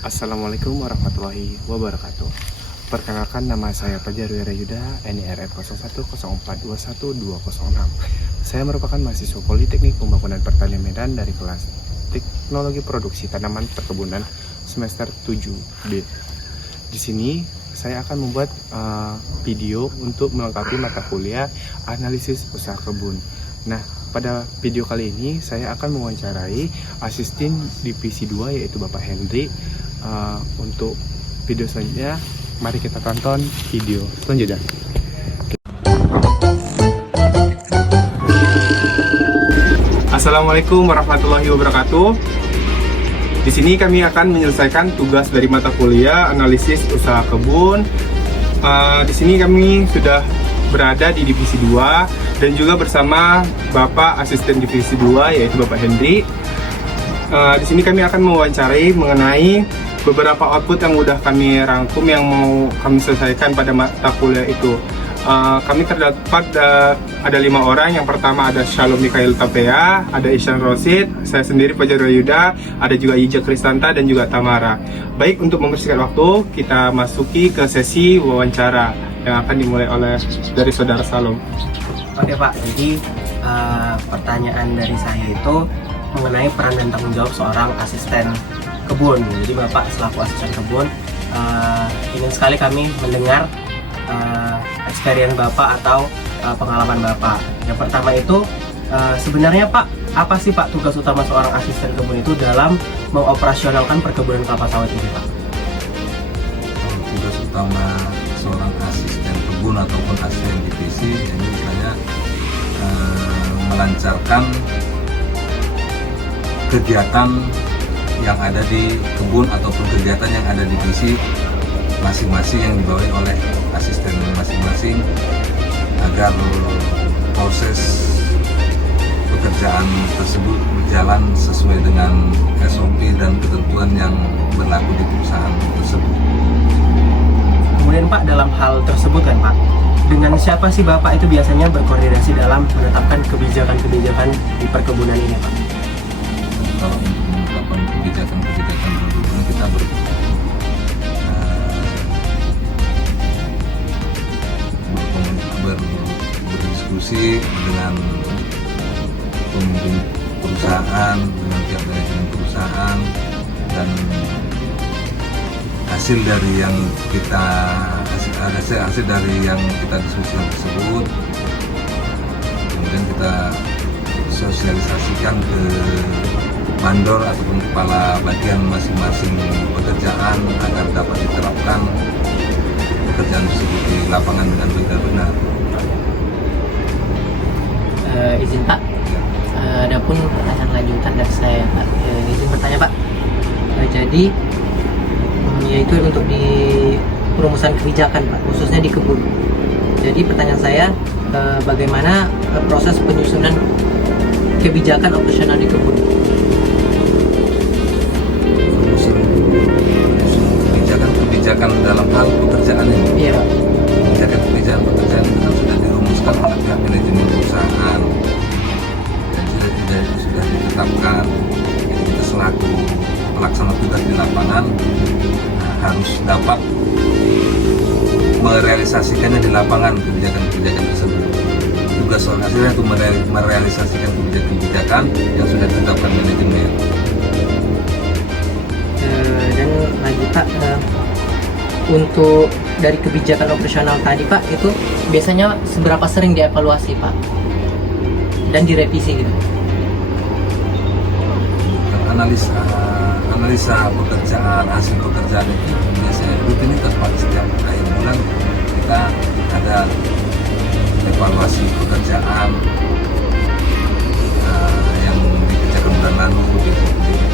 Assalamualaikum warahmatullahi wabarakatuh. Perkenalkan, nama saya Fajar Wirayuda, NIRF 0104212206. Saya merupakan mahasiswa Politeknik Pembangunan Pertanian Medan dari kelas Teknologi Produksi Tanaman Perkebunan semester 7B. Di sini saya akan membuat video untuk melengkapi mata kuliah analisis usaha kebun. Nah, pada video kali ini saya akan mewawancarai asisten divisi 2 yaitu Bapak Hendri. Untuk video selanjutnya, mari kita tonton video selanjutnya. Assalamualaikum warahmatullahi wabarakatuh. Di sini kami akan menyelesaikan tugas dari mata kuliah analisis usaha kebun. Di sini kami sudah berada di divisi 2 dan juga bersama Bapak asisten divisi 2 yaitu Bapak Hendri. Di sini kami akan mewawancarai mengenai beberapa output yang udah kami rangkum yang mau kami selesaikan pada mata kuliah itu. Kami terdapat ada 5 orang. Yang pertama ada Shalom Mikhail Tapea, ada Ishan Rosid, saya sendiri Fajar Wirayuda, ada juga Ija Kristanta dan juga Tamara. Baik, untuk mempersingkat waktu, kita masuki ke sesi wawancara yang akan dimulai oleh dari Saudara Shalom. Oke Pak, jadi pertanyaan dari saya itu mengenai peran dan tanggung jawab seorang asisten kebun. Jadi Bapak selaku asisten kebun, ingin sekali kami mendengar experience Bapak atau pengalaman Bapak. Yang pertama itu, sebenarnya Pak, apa sih Pak tugas utama seorang asisten kebun itu dalam mengoperasionalkan perkebunan kelapa sawit ini Pak? Tugas utama seorang asisten kebun ataupun asisten divisi ini misalnya melancarkan kegiatan yang ada di kebun ataupun kegiatan yang ada di divisi masing-masing yang dibawahi oleh asisten masing-masing agar proses pekerjaan tersebut berjalan sesuai dengan SOP dan ketentuan yang berlaku di perusahaan tersebut. Kemudian Pak, dalam hal tersebut kan Pak, dengan siapa sih Bapak itu biasanya berkoordinasi dalam menetapkan kebijakan-kebijakan di perkebunan ini Pak? Kalau untuk menetapkan kebijakan-kebijakan perkebunan kita berdiskusi dengan pemimpin perusahaan, dengan pihak manajemen perusahaan, dan hasil dari yang kita diskusikan tersebut kemudian kita sosialisasikan ke mandor ataupun kepala bagian masing-masing pekerjaan agar dapat diterapkan pekerjaan tersebut di lapangan dengan benar-benar. Izin Pak, ada pun pertanyaan lanjutan dari saya Pak. Izin bertanya Pak, jadi yaitu untuk di perumusan kebijakan Pak, khususnya di kebun. Jadi pertanyaan saya, bagaimana proses penyusunan kebijakan operasional di kebun? Kebijakan dalam hal pekerjaan ini. Iya Pak. Kebijakan pekerjaan itu kan sudah dirumuskan oleh pihak manajemen perusahaan dan sudah ditetapkan. Jadi kita selaku pelaksana tugas di lapangan harus dapat merealisasikannya di lapangan kebijakan-kebijakan tersebut. Tugas seorang asisten itu merealisasikan kebijakan-kebijakan yang sudah ditetapkan manajemen. Dan lagi Pak, untuk dari kebijakan operasional tadi Pak, itu biasanya seberapa sering dievaluasi Pak dan direvisi gitu? Analisa pekerjaan, hasil pekerjaan itu biasanya rutinitas Pak. Setiap akhir bulan kita ada evaluasi pekerjaan yang dikerjakan bulan lalu,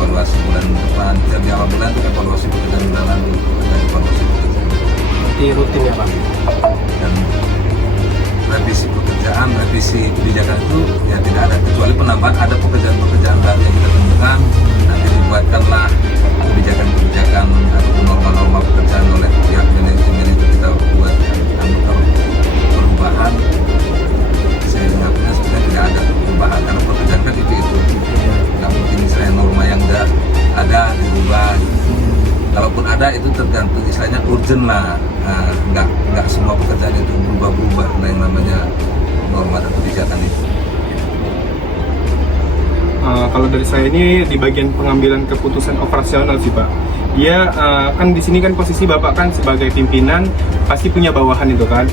evaluasi bulan depan. Setiap di awal bulan itu evaluasi pekerjaan bulan lalu, ada evaluasi pekerjaan. Di rutin ya Pak. Dan revisi pekerjaan, revisi kebijakan itu ya tidak ada kecuali penambahan ada pekerjaan-pekerjaan baru yang kita temukan, nanti dibuatkanlah kebijakan-kebijakan ataupun norma-norma pekerjaan oleh pihak manajemen itu kita buat. Namun kalau perubahan saya ingatnya sebenarnya tidak ada perubahan karena pekerjaan kan itu nggak mungkin misalnya norma yang ada dirubah gitu. Kalaupun ada itu tergantung istilahnya urgent lah. Nggak semua pekerjaan itu berubah-ubah yang namanya norma dan kebijakan itu. Kalau dari saya ini di bagian pengambilan keputusan operasional sih Pak. Ya kan di sini kan posisi Bapak kan sebagai pimpinan pasti punya bawahan itu kan.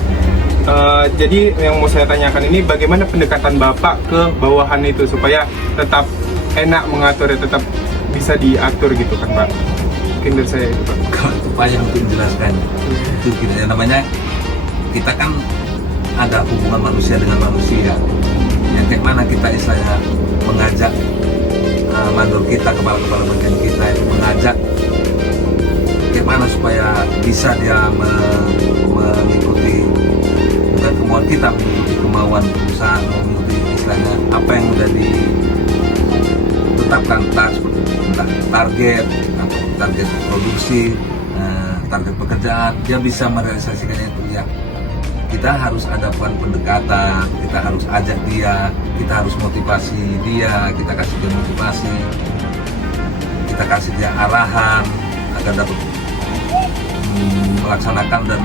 Jadi yang mau saya tanyakan ini bagaimana pendekatan Bapak ke bawahan itu supaya tetap enak mengatur, tetap bisa diatur gitu kan Pak. Mungkin dari saya itu Pak. Kalau upaya untuk menjelaskannya itu kita namanya, kita kan ada hubungan manusia dengan manusia. Yang kayak mana kita istilahnya mengajak mandor kita, kepala-kepala bagian kita itu mengajak kayak mana supaya bisa dia mengikuti bukan kemauan kita, mengikuti kemauan perusahaan, mengikuti istilahnya apa yang sudah ditetapkan, entah target atau target produksi, target pekerjaan, dia bisa merealisasikannya itu ya. Kita harus ada pendekatan, kita harus ajak dia, kita harus motivasi dia, kita kasih dia motivasi, kita kasih dia arahan agar dapat melaksanakan dan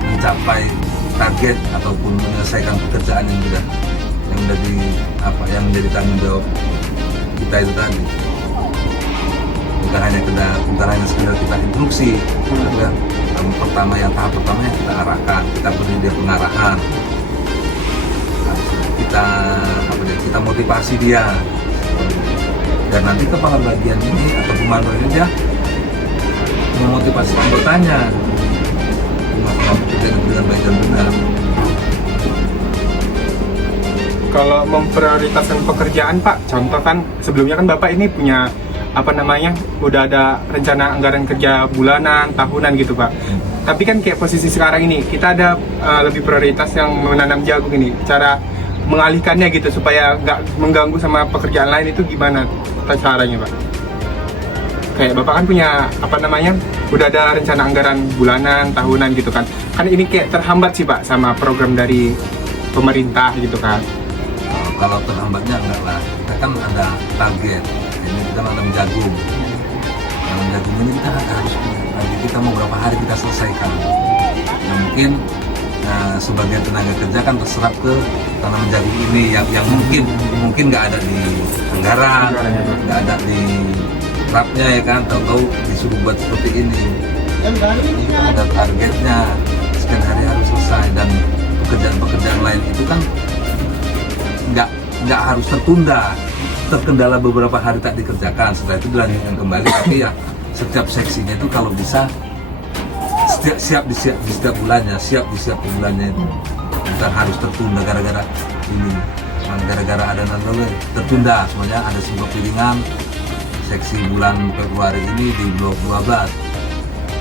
mencapai target ataupun menyelesaikan pekerjaan yang menjadi tanggung jawab kita itu tadi. Bukan hanya sekedar kita instruksi, tahap pertama yang kita arahkan, kita beri dia pengarahan, kita motivasi dia, dan nanti kepala bagian ini atau komando ini dia memotivasi anggotanya melakukan pekerjaan dengan baik dan benar. Kalau memprioritaskan pekerjaan Pak, contoh kan sebelumnya kan Bapak ini punya udah ada rencana anggaran kerja bulanan, tahunan gitu Pak. Tapi kan kayak posisi sekarang ini kita ada lebih prioritas yang menanam jagung ini. Cara mengalihkannya gitu supaya nggak mengganggu sama pekerjaan lain itu gimana caranya Pak? Kayak Bapak kan punya udah ada rencana anggaran bulanan, tahunan gitu kan. Kan ini kayak terhambat sih Pak sama program dari pemerintah gitu kan. Kalau terhambatnya enggak lah, kita kan ada target. Ini kita nanam jagung. Nanam jagung ini kita harus punya, kita mau berapa hari kita selesaikan. Nah, mungkin sebagian tenaga kerja kan terserap ke tanam jagung ini yang mungkin nggak ada di anggaran, nggak ada di rapnya ya kan, tahu-tahu disuruh buat seperti ini. Kita ada targetnya, sekian hari harus selesai, dan pekerjaan-pekerjaan lain itu kan nggak harus terkendala beberapa hari tak dikerjakan, setelah itu dilanjutkan kembali. Tapi ya setiap seksinya itu kalau bisa siap di setiap bulannya, siap di setiap bulannya itu bukan harus tertunda gara-gara ini, gara-gara ada nanti tertunda. Semuanya ada sebuah piringan seksi bulan Februari ini di blok 12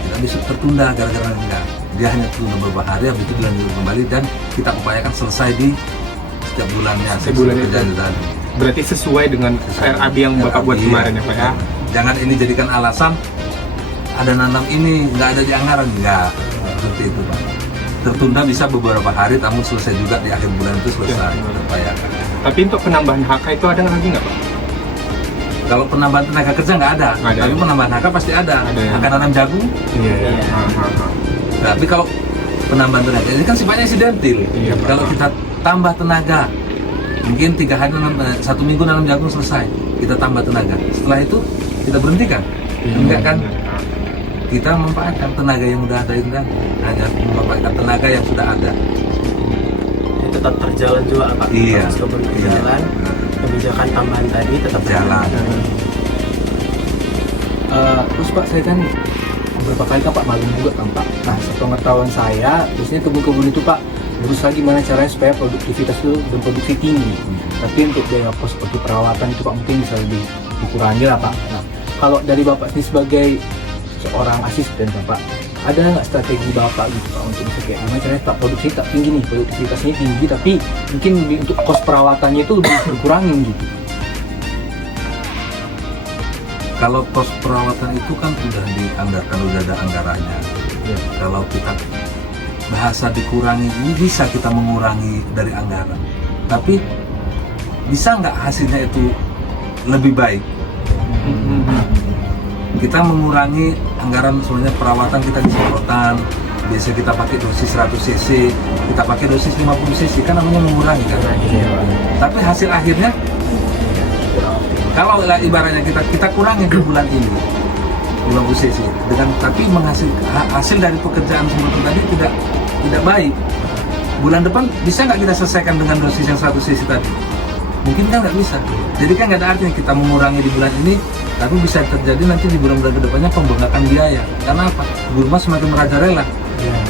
tidak bisa tertunda gara-gara enggak, dia hanya tertunda beberapa hari, habis itu dilanjutkan kembali dan kita upayakan selesai di setiap bulannya. Sebulan itu berarti sesuai dengan RAB yang Bapak buat kemarin ya Pak ya? Jangan ini jadikan alasan ada nanam ini nggak ada di anggaran, enggak seperti itu Pak. Tertunda bisa beberapa hari, namun selesai juga di akhir bulan itu selesai upayakan. Tapi untuk penambahan HK itu ada lagi nggak Pak? Kalau penambahan tenaga kerja nggak ada, tapi penambahan HK pasti ada. HK nanam jagung. Iya. Tapi kalau penambahan tenaga ini kan sifatnya insidentil. Iya, kalau kita tambah tenaga, mungkin 3 hari 1 minggu nanam jagung selesai, kita tambah tenaga. Setelah itu kita berhentikan, enggak kan? Kita memanfaatkan tenaga yang sudah ada itu kan, hanya memanfaatkan tenaga yang sudah ada. Ini tetap terjalan juga Pak. Iya. Meskipun berjalan, kebijakan tambahan tadi tetap jalan. Terus Pak, saya kan beberapa kali kan Pak magang juga kan Pak. Nah, sepengetahuan saya, biasanya kebun-kebun itu Pak berusaha gimana caranya supaya produktivitas itu berproduksi tinggi. Tapi untuk biaya kos seperti perawatan itu Pak mungkin bisa lebih dikurangi lah Pak. Nah, kalau dari Bapak sendiri sebagai seorang asisten Pak, ada nggak strategi Bapak gitu Pak untuk bisa kayak gimana caranya tak produksi tak tinggi nih, produktivitasnya tinggi tapi mungkin untuk kos perawatannya itu lebih dikurangin gitu? Kalau kos perawatan itu kan sudah dianggarkan, sudah ada anggarannya. Ya. Kalau kita bahasa dikurangi, ini bisa kita mengurangi dari anggaran. Tapi bisa nggak hasilnya itu lebih baik? kita mengurangi anggaran sebenarnya perawatan kita di semprotan. Biasa kita pakai dosis 100 cc, kita pakai dosis 50 cc, kan namanya mengurangi kan. Tapi hasil akhirnya kalau ibaratnya kita kurangi di bulan ini 50 cc dengan, tapi hasil dari pekerjaan semprotan tadi tidak baik. Bulan depan bisa nggak kita selesaikan dengan dosis yang 100 cc tadi? Mungkin kan nggak bisa. Jadi kan nggak ada artinya kita mengurangi di bulan ini, tapi bisa terjadi nanti di bulan-bulan kedepannya pembengkakan biaya. Karena apa? Ibu rumah semakin merajalela.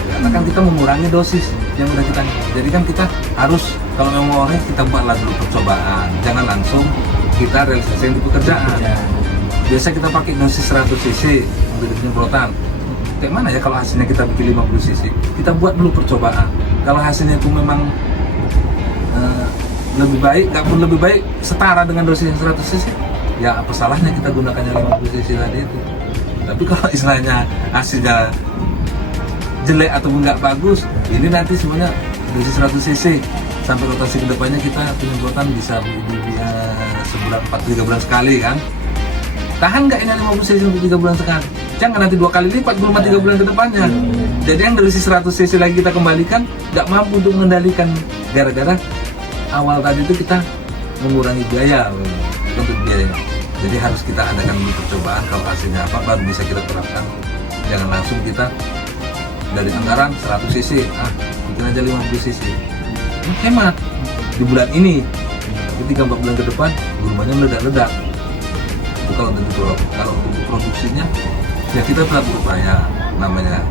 Karena kan kita mengurangi dosis yang udah kita. Jadi kan kita harus, kalau mau kita buatlah dulu percobaan. Jangan langsung kita realisasikan di pekerjaan. Biasa kita pakai dosis 100 cc untuk penyemprotan. Kayak mana ya kalau hasilnya kita bikin 50 cc? Kita buat dulu percobaan. Kalau hasilnya itu memang lebih baik, nggak pun lebih baik, setara dengan dosis yang 100 cc, ya apa salahnya kita gunakannya 50 cc tadi itu. Tapi kalau istilahnya hasilnya jelek ataupun nggak bagus, ini nanti semuanya dosis 100 cc sampai rotasi kedepannya kita penyemprotan bisa sebulan 3 bulan sekali kan. Tahan nggak ini 50 cc untuk 3 bulan sekali? Jangan nanti 2 kali lipat di rumah 3 bulan ke depannya. Jadi yang dosis 100 cc lagi kita kembalikan, nggak mampu untuk mengendalikan gara-gara awal tadi itu kita mengurangi biaya untuk biayanya. Jadi harus kita adakan dulu percobaan, kalau hasilnya apa baru bisa kita terapkan. Jangan langsung kita dari anggaran 100 cc, bikin aja 50 cc. Hemat di bulan ini, tapi 3-4 bulan ke depan rumahnya meledak-ledak. Itu kalau untuk produksinya ya kita tetap berupaya, namanya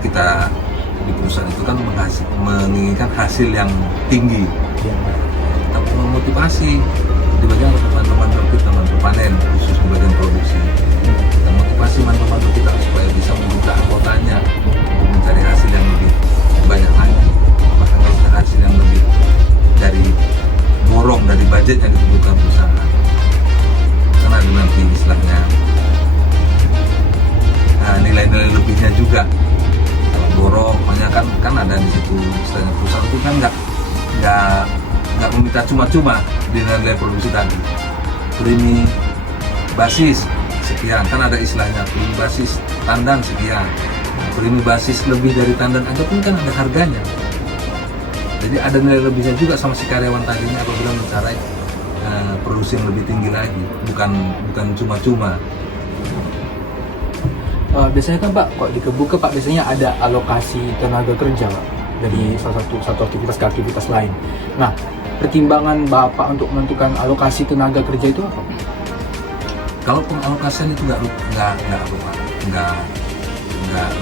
kita di perusahaan itu kan menginginkan hasil yang tinggi. Kita memotivasi di bagian teman-teman kita, teman-teman panen khusus di bagian produksi. Kita motivasi teman-teman kita supaya bisa membuka anggotanya untuk mencari hasil yang lebih banyak lagi, bahkan hasil yang lebih dari borong dari budget yang dibutuhkan perusahaan. Karena ada nanti istilahnya nilai-nilai lebihnya juga. Borong, makanya kan ada di situ istilahnya perusahaan itu kan nggak meminta cuma-cuma di nilai produksi tadi. Premi basis sekian, kan ada istilahnya premi basis tandan sekian, premi basis lebih dari tandan aja pun kan ada harganya. Jadi ada nilai lebihnya juga sama si karyawan tadinya apabila mencari produksi yang lebih tinggi lagi, bukan cuma-cuma. Biasanya kan Pak, kok di Kebuka Pak biasanya ada alokasi tenaga kerja Pak dari salah satu aktivitas ke aktivitas lain. Nah, pertimbangan Bapak untuk menentukan alokasi tenaga kerja itu apa? Kalau pengalokasian itu nggak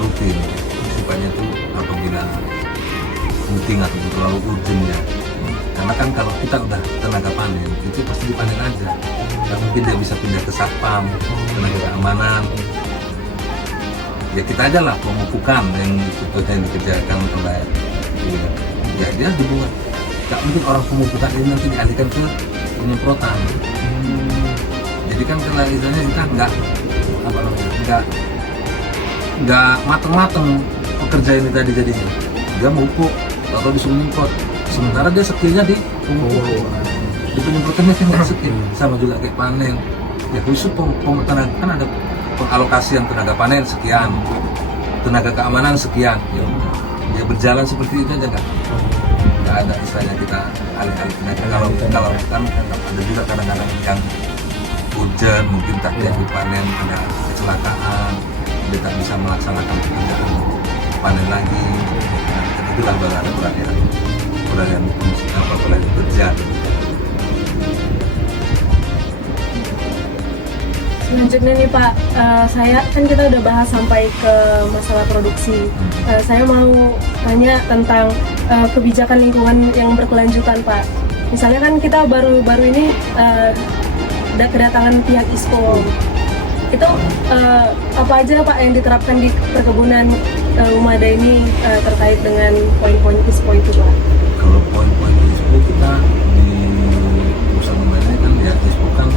rutin, sifatnya itu apabila penting atau terlalu urgent ya. Karena kan kalau kita udah tenaga panen itu pasti dipanen aja. Nggak mungkin dia bisa pindah ke satpam, tenaga keamanan. Ya kita aja lah pemupukan yang sebetulnya dikerjakan oleh ya dia dibuat. Nggak mungkin orang pemupukan ini nanti dialihkan ke penyemprotan. Jadi kan karena misalnya kita nggak mateng-mateng pekerja ini tadi jadinya. Dia mupuk atau disuruh nyemprot. Sementara dia skillnya di pemupuk. Di penyemprotannya kan nggak skill. Sama juga kayak panen. Ya khusus tenaga kan ada pengalokasian tenaga panen sekian, tenaga keamanan sekian, ya berjalan seperti itu aja kan. Nggak ada istilahnya kita alih-alih tenaga. Kalau kan ada juga kadang-kadang yang hujan mungkin tak jadi panen, ada kecelakaan, dia tak bisa melaksanakan pekerjaan panen lagi. Nah, itulah baru ada perhatian kerja. Selanjutnya nih Pak, saya kan kita udah bahas sampai ke masalah produksi. Saya mau tanya tentang kebijakan lingkungan yang berkelanjutan Pak. Misalnya kan kita baru ini kedatangan pihak ISPO. Itu apa aja Pak yang diterapkan di perkebunan Umada ini terkait dengan poin-poin ISPO itu Pak? Kalau poin-poin ISPO kita di perusahaan Umada kan ya ISPO kan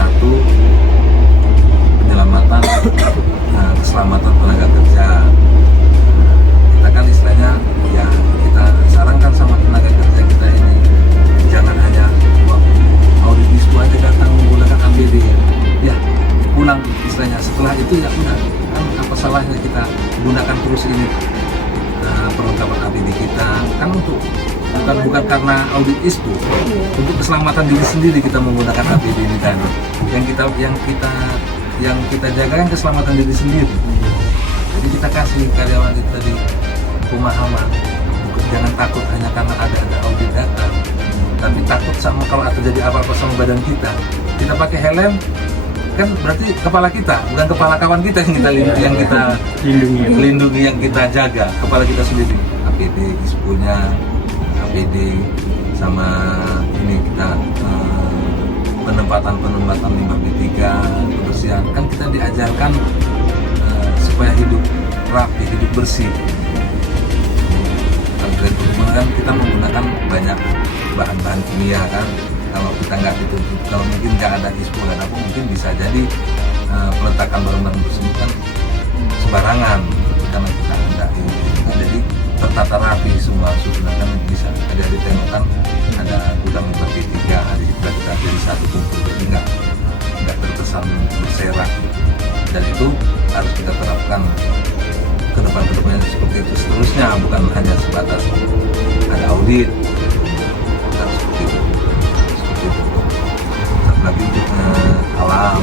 satu penyelamatan keselamatan tenaga kerja. Kita kan istilahnya ya kita sarankan sama tenaga kerja kita ini jangan hanya audit ISPO aja datang menggunakan APD ya setelah itu ya udah, kan apa salahnya kita gunakan terus ini perlengkapan APD kita kan untuk bukan karena audit ISPO, untuk keselamatan diri sendiri kita menggunakan APD ini kan. Yang kita jaga kan keselamatan diri sendiri. Jadi kita kasih karyawan itu tadi pemahaman, jangan takut hanya karena ada audit data, tapi takut sama kalau terjadi apa-apa sama badan kita. Kita pakai helm kan berarti kepala kita, bukan kepala kawan kita yang kita lindungi, yang kita jaga, kepala kita sendiri. APD ISPO-nya, APD sama ini kita penempatan limbah B3, kebersihan, kan kita diajarkan supaya hidup rapi, hidup bersih. Grand Perhubungan kan kita menggunakan banyak bahan-bahan kimia kan. Kalau kita nggak itu, kalau mungkin nggak ada ISPO dan apa, mungkin bisa jadi peletakan barang-barang tersebut kan sembarangan karena kita nggak ini. Jadi tertata rapi semua susunan kan bisa. Ada ditengokkan ada gudang limbah B3, ada kita jadi satu kumpul, jadi nggak terkesan berserak. Dan itu harus kita terapkan ke depannya seperti itu seterusnya, bukan hanya sebatas ada audit. Harus seperti itu. Satu lagi untuk alam,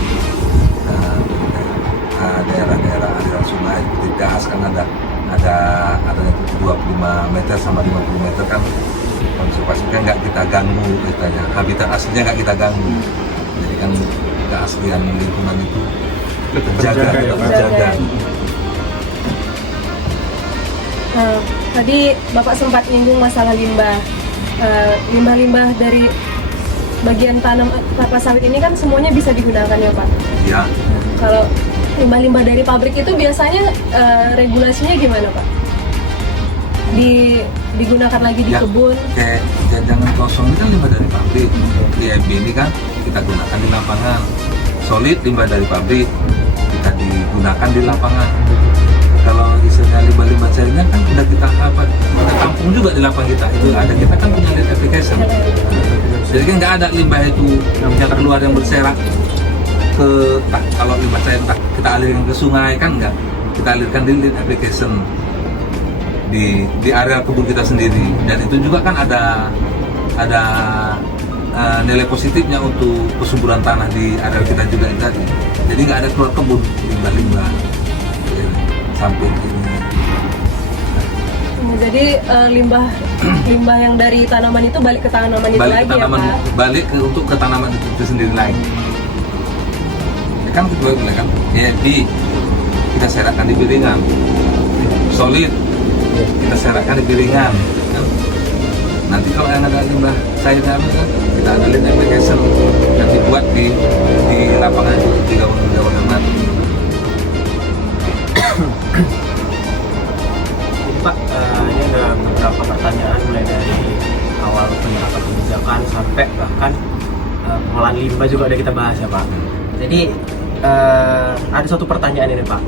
daerah-daerah aliran sungai seperti Das kan ada 25 meter sama 50 meter kan konservasi kan nggak kita ganggu, katanya habitat aslinya nggak kita ganggu. Jadi kan keaslian lingkungan itu terjaga. Tadi Bapak sempat nyinggung masalah limbah. Limbah-limbah dari bagian tanam kelapa sawit ini kan semuanya bisa digunakan ya Pak? Iya. Kalau limbah-limbah dari pabrik itu biasanya regulasinya gimana Pak? Digunakan lagi di kebun? Kayak jangan kosong ini kan limbah dari pabrik. Di MB ini kan kita gunakan di lapangan. Solid limbah dari pabrik kita digunakan di lapangan. Kalau misalnya limbah-limbah cairnya kan udah kita tampung juga di lapangan kita kita kan punya lead application. Jadi kan nggak ada limbah itu yang keluar yang berserak kalau limbah cair kita alirkan ke sungai kan nggak, kita alirkan di lead application di area kebun kita sendiri. Dan itu juga kan ada nilai positifnya untuk kesuburan tanah di area kita juga tadi. Jadi nggak ada keluar kebun limbah-limbah samping ini. Jadi limbah yang dari tanaman itu balik ke tanaman itu lagi ya Pak? Balik untuk ke tanaman itu sendiri lagi. Ya kan kedua bilang kan, kita seratkan di piringan, solid kita seratkan di piringan. Nanti kalau yang ada limbah cairnya kita ada lead application yang dibuat di lapangan itu di gawang mati. Pak, ini ada beberapa pertanyaan mulai dari awal penyerapan kebijakan sampai bahkan pengolahan limbah juga ada kita bahas ya Pak. Jadi ada satu pertanyaan ini Pak,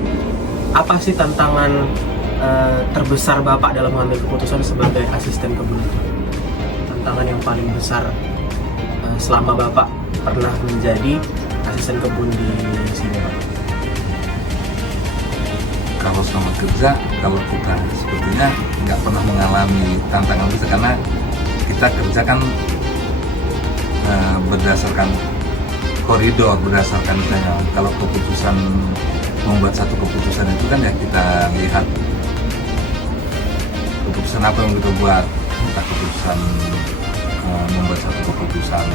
apa sih tantangan terbesar Bapak dalam mengambil keputusan sebagai asisten kebun itu? Tantangan yang paling besar selama Bapak pernah menjadi asisten kebun di sini Pak? Kalau selama kerja, kalau kita sepertinya nggak pernah mengalami tantangan besar karena kita kerja kan berdasarkan koridor, berdasarkan misalnya kalau keputusan membuat satu keputusan itu kan ya kita lihat keputusan apa yang kita buat, entah keputusan membuat satu keputusan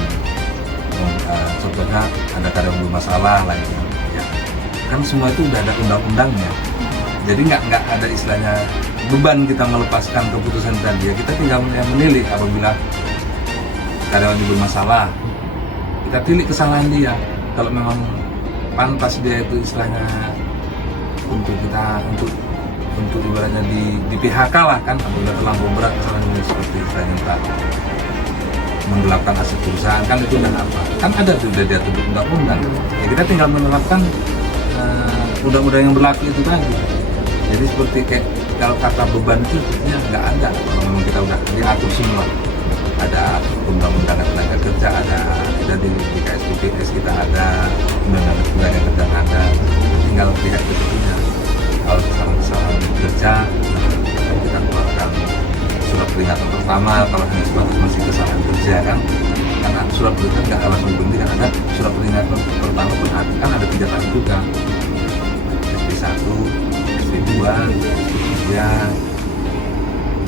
contohnya ada karyawan bermasalah lah ya kan semua itu udah ada undang-undangnya. Jadi nggak ada istilahnya beban kita melepaskan keputusan tadi. Ya kita tinggal menilai apabila karyawan itu bermasalah, kita pilih kesalahan dia. Kalau memang pantas dia itu istilahnya untuk ibaratnya di PHK lah kan, apabila terlampau berat kesalahannya seperti istilahnya tak menggelapkan aset perusahaan kan itu dan apa? Kan ada sudah diatur undang-undang. Ya kita tinggal menerapkan undang-undang yang berlaku itu tadi. Jadi seperti kayak kalau kata beban itu sebenarnya nggak ada kalau memang kita udah diatur semua. ada undang-undang tenaga kerja, ada kita di KSPPS kita ada undang-undang tenaga kerja ada, tinggal lihat bentuknya. Kalau kesalahan kerja kita keluarkan surat peringatan pertama kalau masih kesalahan kerja kan, karena surat peringatan nggak langsung berhenti kan, ada surat peringatan pertama pun kan ada 3 tahun juga, SP1, SP2, SP3,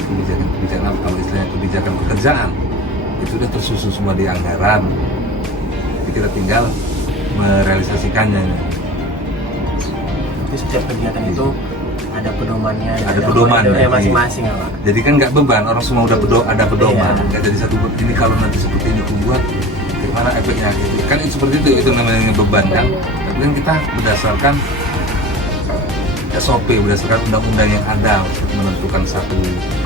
kebijakan kalau istilahnya kebijakan pekerjaan itu udah tersusun semua di anggaran, jadi kita tinggal merealisasikannya. Jadi setiap kegiatan itu ada pedomannya, Ada pedomannya, ya masing-masing ya Pak. Jadi kan nggak beban, orang semua udah ada pedoman, Iya. nggak jadi satu ini kalau nanti seperti ini aku buat gimana efeknya gitu. Kan seperti itu namanya beban kan. Tapi kan kita berdasarkan SOP, berdasarkan undang-undang yang ada untuk menentukan satu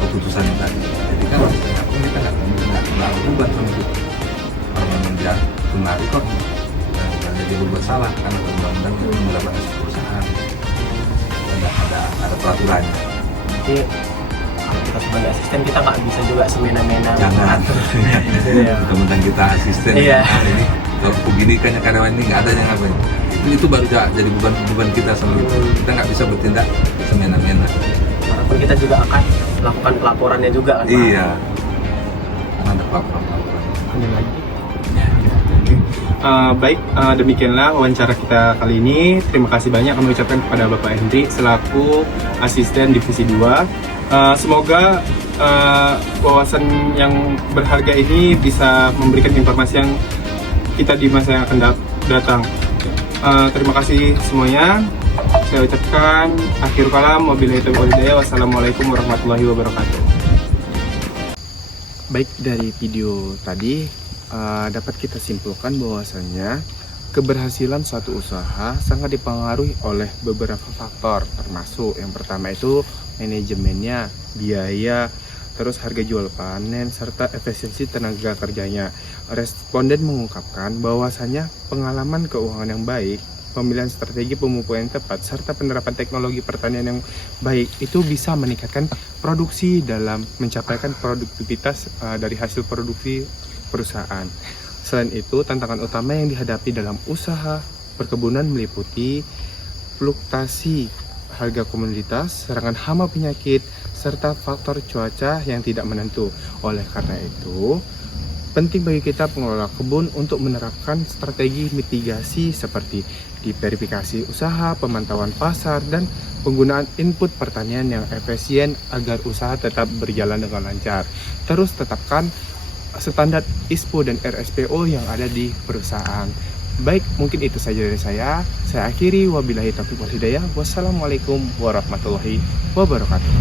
keputusan yang tadi. Jadi kan kita nggak beban sama itu. Kalau memang dia benar kok, dan dia berbuat salah karena ada undang-undang yang melakukan perusahaan. Ada peraturannya. Jadi kalau kita sebagai asisten kita nggak bisa juga semena-mena Jangan. mengatur. Iya. Teman-teman kita asisten Iya. ini kalau begini kan karyawan ini nggak ada yang ngapain. Itu baru jadi beban kita sama itu. Kita nggak bisa bertindak semena-mena. Walaupun kita juga akan melakukan pelaporannya juga kan Pak? Iya. Karena ada pelaporan. Ada lagi? Baik, demikianlah wawancara kita kali ini. Terima kasih banyak kami ucapkan kepada Bapak Hendri selaku asisten divisi 2. Semoga wawasan yang berharga ini bisa memberikan informasi yang kita di masa yang akan datang. Terima kasih semuanya. Saya ucapkan akhir kalam, wabillahi taufiq wal hidayah. Wassalamualaikum warahmatullahi wabarakatuh. Baik, dari video tadi dapat kita simpulkan bahwasannya keberhasilan suatu usaha sangat dipengaruhi oleh beberapa faktor, termasuk yang pertama itu manajemennya, biaya, terus harga jual panen, serta efisiensi tenaga kerjanya. Responden mengungkapkan bahwasannya pengalaman keuangan yang baik, pemilihan strategi pemupukan yang tepat, serta penerapan teknologi pertanian yang baik itu bisa meningkatkan produksi dalam mencapaikan produktivitas dari hasil produksi perusahaan. Selain itu, tantangan utama yang dihadapi dalam usaha perkebunan meliputi fluktuasi harga komoditas, serangan hama penyakit, serta faktor cuaca yang tidak menentu. Oleh karena itu, penting bagi kita pengelola kebun untuk menerapkan strategi mitigasi seperti diverifikasi usaha, pemantauan pasar, dan penggunaan input pertanian yang efisien agar usaha tetap berjalan dengan lancar. Terus tetapkan standar ISPO dan RSPO yang ada di perusahaan. Baik, mungkin itu saja dari saya. Saya akhiri, wabillahi taufiq wal hidayah. Wassalamualaikum warahmatullahi wabarakatuh.